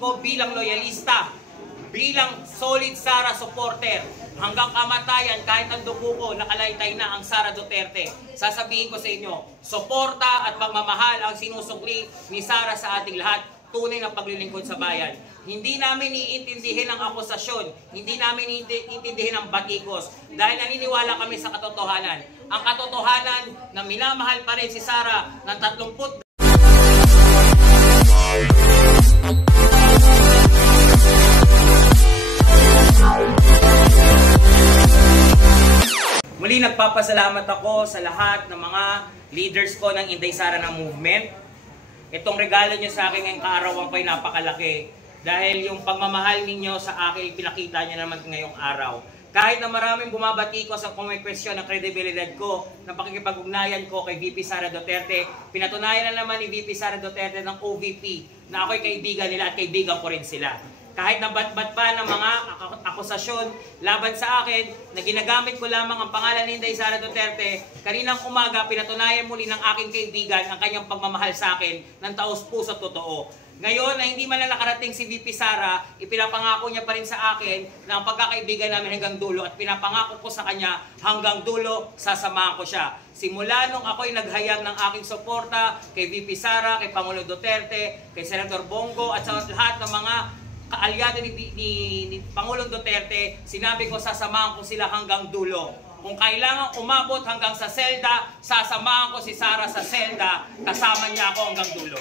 ko bilang loyalista, bilang solid Sara supporter, hanggang kamatayan kahit ang dugo ko nakalaytay na ang Sara Duterte. Sasabihin ko sa inyo, suporta at pagmamahal ang sinusukli ni Sara sa ating lahat, tunay na paglilingkod sa bayan. Hindi namin iintindihin ang akusasyon, hindi namin iintindihin ang batikos, dahil naniniwala kami sa katotohanan. Ang katotohanan na minamahal pa rin si Sara ng 30. Muli nagpapasalamat ako sa lahat ng mga leaders ko ng Inday Sara na movement. Itong regalo nyo sa akin ngayong kaarawan ko ay napakalaki. Dahil yung pagmamahal ninyo sa akin, pinakita nyo naman ngayong araw. Kahit na maraming bumabati ko sa kung may question ng kredibilidad ko, ng pakikipag-ugnayan ko kay VP Sara Duterte, pinatunayan na naman ni VP Sara Duterte ng OVP na ako'y kaibigan nila at kaibigan ko rin sila. Kahit na bat-bat pa ng mga akusasyon laban sa akin na ginagamit ko lamang ang pangalan ni Inday Sara Duterte, kaninang umaga pinatunayan muli ng aking kaibigan ang kanyang pagmamahal sa akin ng taos-puso at totoo. Ngayon na hindi man na nakarating si VP Sara, ipinapangako niya pa rin sa akin na ang pagkakaibigan namin hanggang dulo at pinapangako ko sa kanya hanggang dulo sasamahan ko siya. Simula nung ako'y naghayag ng aking suporta kay VP Sara, kay Pangulong Duterte, kay Senator Bongo at sa lahat ng mga kaalyado ni Pangulong Duterte, sinabi ko sasamahan ko sila hanggang dulo. Kung kailangan umabot hanggang sa selda, sasamahan ko si Sara sa selda, kasama niya ako hanggang dulo.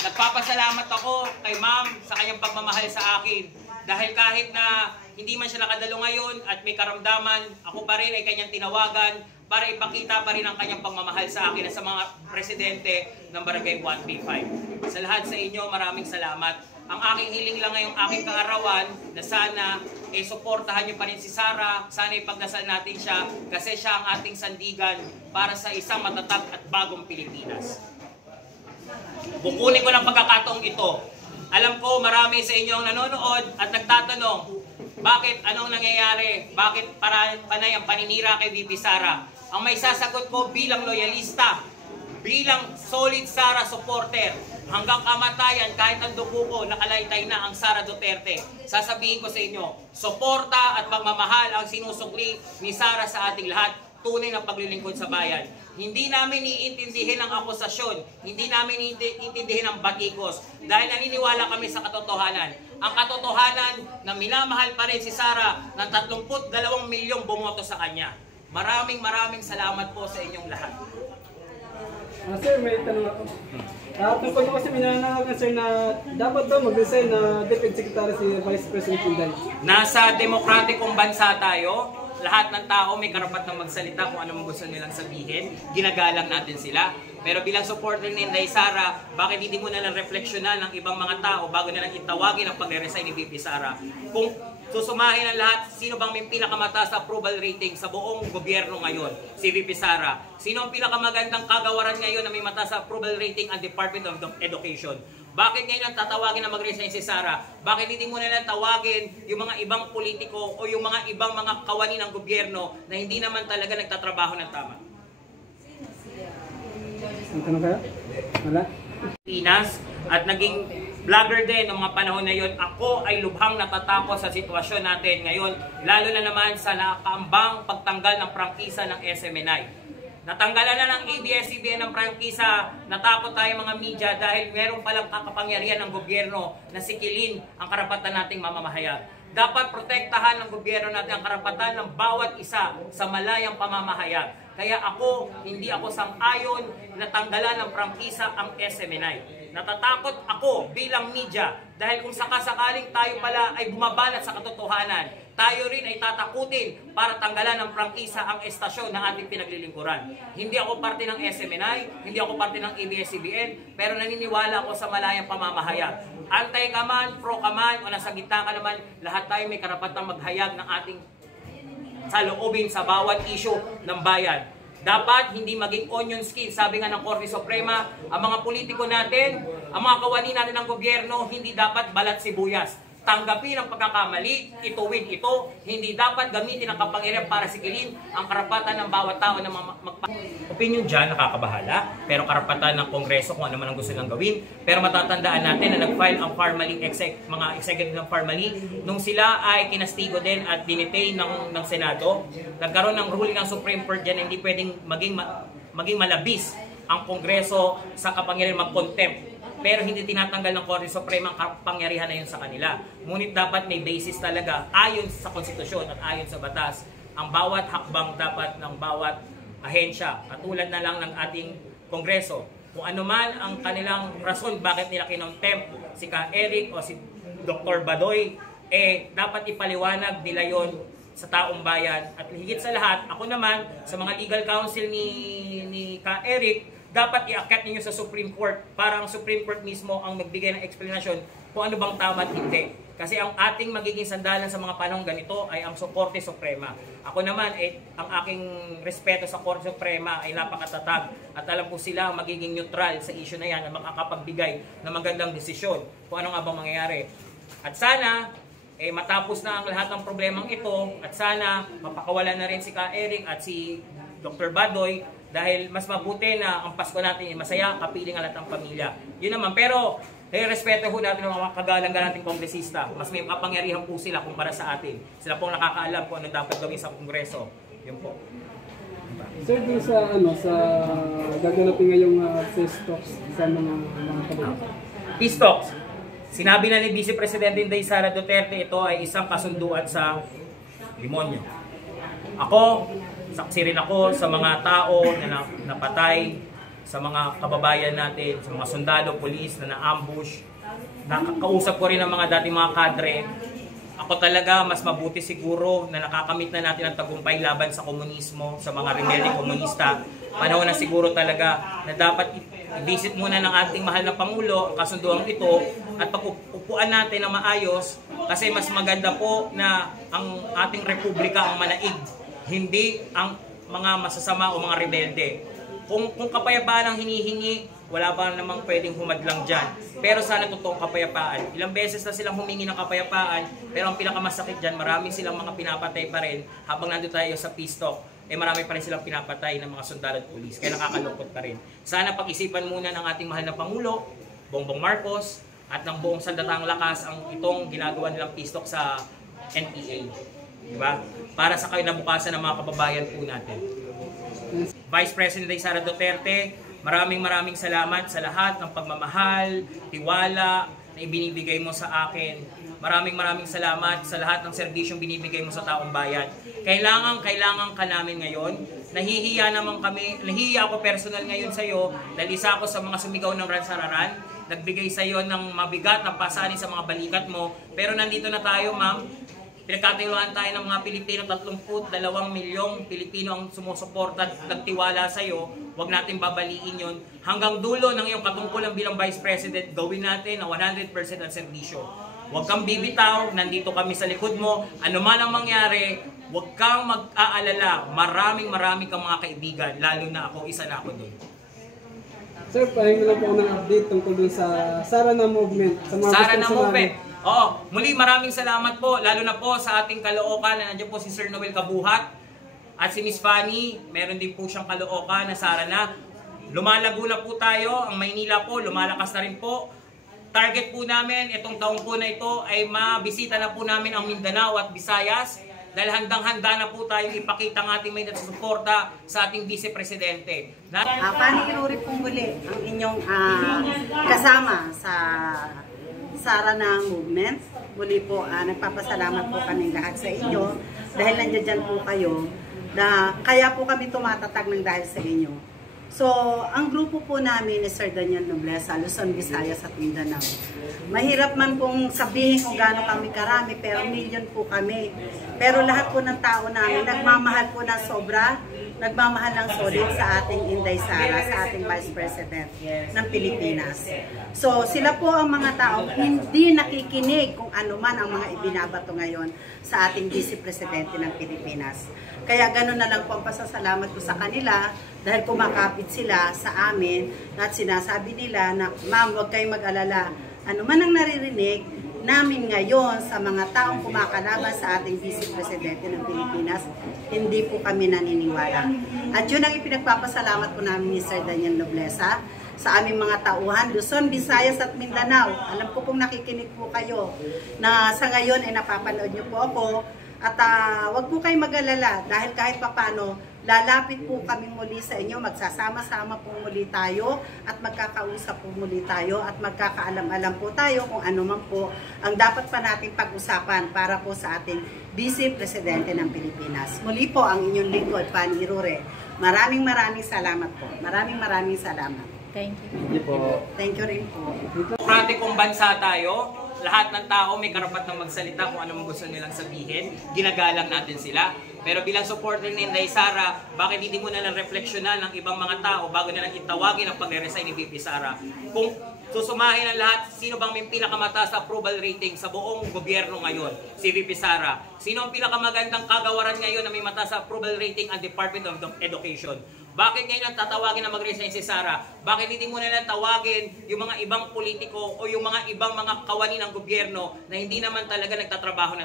Nagpapasalamat ako kay ma'am sa kanyang pagmamahal sa akin. Dahil kahit na hindi man siya nakadalo ngayon at may karamdaman, ako pa rin ay kanyang tinawagan para ipakita pa rin ang kanyang pagmamahal sa akin at sa mga presidente ng Barangay 135. Sa lahat sa inyo, maraming salamat. Ang aking hiling lang ngayong aking kaarawan na sana suportahan niyo pa rin si Sara, sana ipagdasal natin siya kasi siya ang ating sandigan para sa isang matatag at bagong Pilipinas. Bukunin ko ng pagkakataong ito. Alam ko marami sa inyo ang nanonood at nagtatanong, bakit anong nangyayari? Bakit panay ang paninira kay VP Sara? Ang may sasagot ko bilang loyalista, bilang solid Sara supporter, hanggang kamatayan kahit ang dugo ko nakalaytay na ang Sara Duterte. Sasabihin ko sa inyo, suporta at pagmamahal ang sinusukli ni Sara sa ating lahat, tunay na paglilingkod sa bayan. Hindi namin iintindihin ang akusasyon, hindi namin iintindihin ang batikos, dahil naniniwala kami sa katotohanan. Ang katotohanan na minamahal pa rin si Sara ng 32 milyong bumoto sa kanya. Maraming salamat po sa inyong lahat. Sir, may tanong ako. Tungkol ko kasi minanangagan sir na dapat daw mag-resign na Deputy Secretary si Vice President Inday. Nasa demokratikong bansa tayo. Lahat ng tao may karapatang magsalita kung ano man gusto nilang sabihin. Ginagalang natin sila. Pero bilang supporter ni Inday Sara, bakit hindi mo na lang refleksyonan ng ibang mga tao bago nilang itawagin ang pagre-resign ni VP Sara? Kung susumahin ang lahat, sino bang may pinakamataas na approval rating sa buong gobyerno ngayon? Si VP Sara. Sino ang pinakamagandang kagawaran ngayon na may mataas na approval rating ang Department of Education? Bakit ngayon ang tatawagin na mag-resign si Sara? Bakit hindi mo na lang tawagin yung mga ibang politiko o yung mga ibang mga kawani ng gobyerno na hindi naman talaga nagtatrabaho ng tama? Ang tanong kaya? Wala? Pinas at naging vlogger din ng mga panahon na yon. Ako ay lubhang natatakot sa sitwasyon natin ngayon, lalo na naman sa nakaambang pagtanggal ng prangkisa ng SMNI. Natanggalan na ng ABS-CBN ng prangkisa, natakot tayo mga media dahil meron palang kapangyarihan ng gobyerno na sikilin ang karapatan nating mamamahayag. Dapat protektahan ng gobyerno natin ang karapatan ng bawat isa sa malayang pamamahayag. Kaya hindi ako sang-ayon na tanggalan ng prangkisa ang SMNI. Natatakot ako bilang media dahil kung sakasakaling tayo pala ay bumabalat sa katotohanan, tayo rin ay tatakutin para tanggalan ng prangkisa ang estasyon ng ating pinaglilingkuran. Hindi ako parte ng SMNI, hindi ako parte ng ABS-CBN, pero naniniwala ako sa malayang pamamahayag. Antay ka man, pro ka man, o nasa gitna ka naman, lahat tayo may karapatang maghayag ng ating saloobin sa bawat issue ng bayan. Dapat hindi maging onion skin, sabi nga ng Korte Suprema, ang mga politiko natin, ang mga kawani natin ng gobyerno, hindi dapat balat sibuyas. tanggapin ang pagkakamali, ituwid ito. Hindi dapat gamitin ang kapangyarihan para sigilin ang karapatan ng bawat tao na Opinion dyan, nakakabahala. Pero karapatan ng Kongreso kung ano man ang gusto nilang gawin. Pero matatandaan natin na nag-file ang mga executive ng Pharmaly nung sila ay kinastigo din at dinetain ng Senado. Nagkaroon ng ruling ng Supreme Court dyan na hindi pwedeng maging malabis ang Kongreso sa kapangyarihan mag-contempt. Pero hindi tinatanggal ng Korte Suprema ang kapangyarihan na yun sa kanila. Ngunit dapat may basis talaga ayon sa konstitusyon at ayon sa batas. Ang bawat hakbang dapat ng bawat ahensya, katulad na lang ng ating Kongreso. Kung ano man ang kanilang rason bakit nila kinomtempt si Ka Eric o si Dr. Badoy, dapat ipaliwanag nila yon sa taong bayan. At higit sa lahat, ako naman, sa mga legal counsel ni Ka Eric, dapat iakyat ninyo sa Supreme Court para ang Supreme Court mismo ang magbigay ng explanation kung ano bang tama at hindi. Kasi ang ating magiging sandalan sa mga panahong ganito ay ang Korte Suprema. Ako naman, ang aking respeto sa Korte Suprema ay napakatatag at alam ko sila magiging neutral sa issue na yan at makakapagbigay ng magandang desisyon kung ano nga bang mangyayari. At sana, matapos na ang lahat ng problemang ito at sana mapakawalan na rin si Ka Eric at si Dr. Badoy dahil mas mabuti na ang Pasko natin masaya, kapiling ang lahat ng pamilya. Yun naman, pero respeto ho natin ang mga kagalang-galang nating kongresista. Mas may kapangyarihan po sila kumpara sa atin. Sila pong nakakaalam kung ano dapat gawin sa Kongreso. Yun po. Sir, dun sa gaganapin ngayong peace talks sa mga kababayan. Peace talks. Sinabi na ni Vice Presidente Inday Sara Duterte, ito ay isang kasunduan sa demonyo. Ako, saksi rin ako sa mga tao na napatay, sa mga kababayan natin, sa mga sundalo, polis na na-ambush. Nakakausap ko rin ang mga dating mga kadre. Ako talaga, mas mabuti siguro na nakakamit na natin ang tagumpay laban sa komunismo, sa mga rebelde komunista. Panahon na siguro talaga na dapat i-visit muna ng ating mahal na Pangulo ang kasunduang ito at pag-upuan natin na maayos kasi mas maganda po na ang ating republika ang manaig, hindi ang mga masasama o mga rebelde. Kung kapayapaan ang hinihingi, wala ba namang pwedeng humadlang dyan. Pero sana totoong kapayapaan. Ilang beses na silang humingi ng kapayapaan, pero ang pinakamasakit dyan, marami silang mga pinapatay pa rin habang nandun tayo sa peace talk. Marami pa rin silang pinapatay ng mga sundalo at pulis. Kaya nakakalungkot pa rin. Sana pag-isipan muna ng ating mahal na Pangulo, Bongbong Marcos, at ng buong sandatang lakas ang itong ginagawa nilang peace talk sa NPA. Diba? Para sa kinabukasan ng mga kababayan po natin. Vice President Sara Duterte, maraming salamat sa lahat ng pagmamahal, tiwala na ibinibigay mo sa akin. Maraming salamat sa lahat ng serbisyong binibigay mo sa taong bayan. Kailangan ka namin ngayon. Nahihiya ako personal ngayon sa iyo dahil isa ako sa mga sumigaw ng ransararan. Nagbigay sa iyo ng mabigat na pasanin sa mga balikat mo. Pero nandito na tayo, ma'am. Pinagkatiwalaan tayo ng mga Pilipino, 32 milyong Pilipino ang sumusuporta at nagtiwala sa iyo. Huwag natin babaliin yon. Hanggang dulo ng iyong katungkulan bilang Vice President, gawin natin na 100% ang serbisyo. Huwag kang bibitaw, nandito kami sa likod mo. Ano man ang mangyari, huwag kang mag-aalala. Maraming kang mga kaibigan, lalo na ako, isa na ako doon. Sir, pahingi lang po ako ng update tungkol dun sa Sara na Movement. Sa mga Sara na Movement. Oo, muli maraming salamat po, lalo na po sa ating Caloocan na nandiyan po si Sir Noel Kabuhat at si Miss Fanny, meron din po siyang Caloocan na Sara na. Lumalago na po tayo, ang Maynila po, lumalakas na rin po. Target po namin, itong taong po na ito ay mabisita na po namin ang Mindanao at Visayas dahil handang-handa na po tayong ipakita ang ating may suporta sa ating Vice Presidente. Fanny Iruri po muli ang inyong kasama sa Sara na Movement. Muli po, nagpapasalamat po kami lahat sa inyo dahil nandiyan po kayo na kaya po kami tumatatag ng dahil sa inyo. So, ang grupo po namin ni Sir Daniel Nobleza, Luzon, Visayas at Mindanao. Mahirap man pong sabihin kung gaano kami karami, pero million po kami. Pero lahat po ng tao namin, nagmamahal po ng sobra, nagmamahal ng solid sa ating Inday Sara, sa ating Vice President ng Pilipinas. So, sila po ang mga tao hindi nakikinig kung ano man ang mga ibinabato ngayon sa ating Vice Presidente ng Pilipinas. Kaya gano'n na lang po ang pasasalamat ko sa kanila dahil kumakapit sila sa amin at sinasabi nila na, ma'am, huwag kayong mag-alala. Ano man ang naririnig, namin ngayon sa mga taong kumakalaban sa ating Vice Presidente ng Pilipinas, hindi po kami naniniwala. At yun ang ipinagpapasalamat po namin ni Sir Daniel Nobleza sa aming mga tauhan, Luzon, Visayas at Mindanao. Alam ko pong nakikinig po kayo na sa ngayon ay napapanood niyo po ako. At wag po kayo mag-alala dahil kahit papano, lalapit po kami muli sa inyo, magsasama-sama po muli tayo at magkakausap po muli tayo at magkakaalam-alam po tayo kung ano man po ang dapat pa nating pag-usapan para po sa ating Vice Presidente ng Pilipinas. Muli po ang inyong lingkod, Fanny Irure. Maraming salamat po. Maraming salamat. Thank you. Hindi po. Thank you rin po. Demokratikong bansa tayo. Lahat ng tao may karapat na magsalita kung ano man gusto nilang sabihin. Ginagalang natin sila. Pero bilang supporter ni Inday Sara, bakit hindi mo na lang refleksyonan ng ibang mga tao bago nilang itawagin ang pagre-resign ni VP Sara? Kung susumahin ang lahat, sino bang may pinakamataas na approval rating sa buong gobyerno ngayon? Si VP Sara. Sino ang pinakamagandang kagawaran ngayon na may mataas na approval rating ang Department of Education? Bakit ngayon ang tatawagin na mag-resign si Sara? Bakit hindi mo na lang tawagin yung mga ibang politiko o yung mga ibang mga kawani ng gobyerno na hindi naman talaga nagtatrabaho na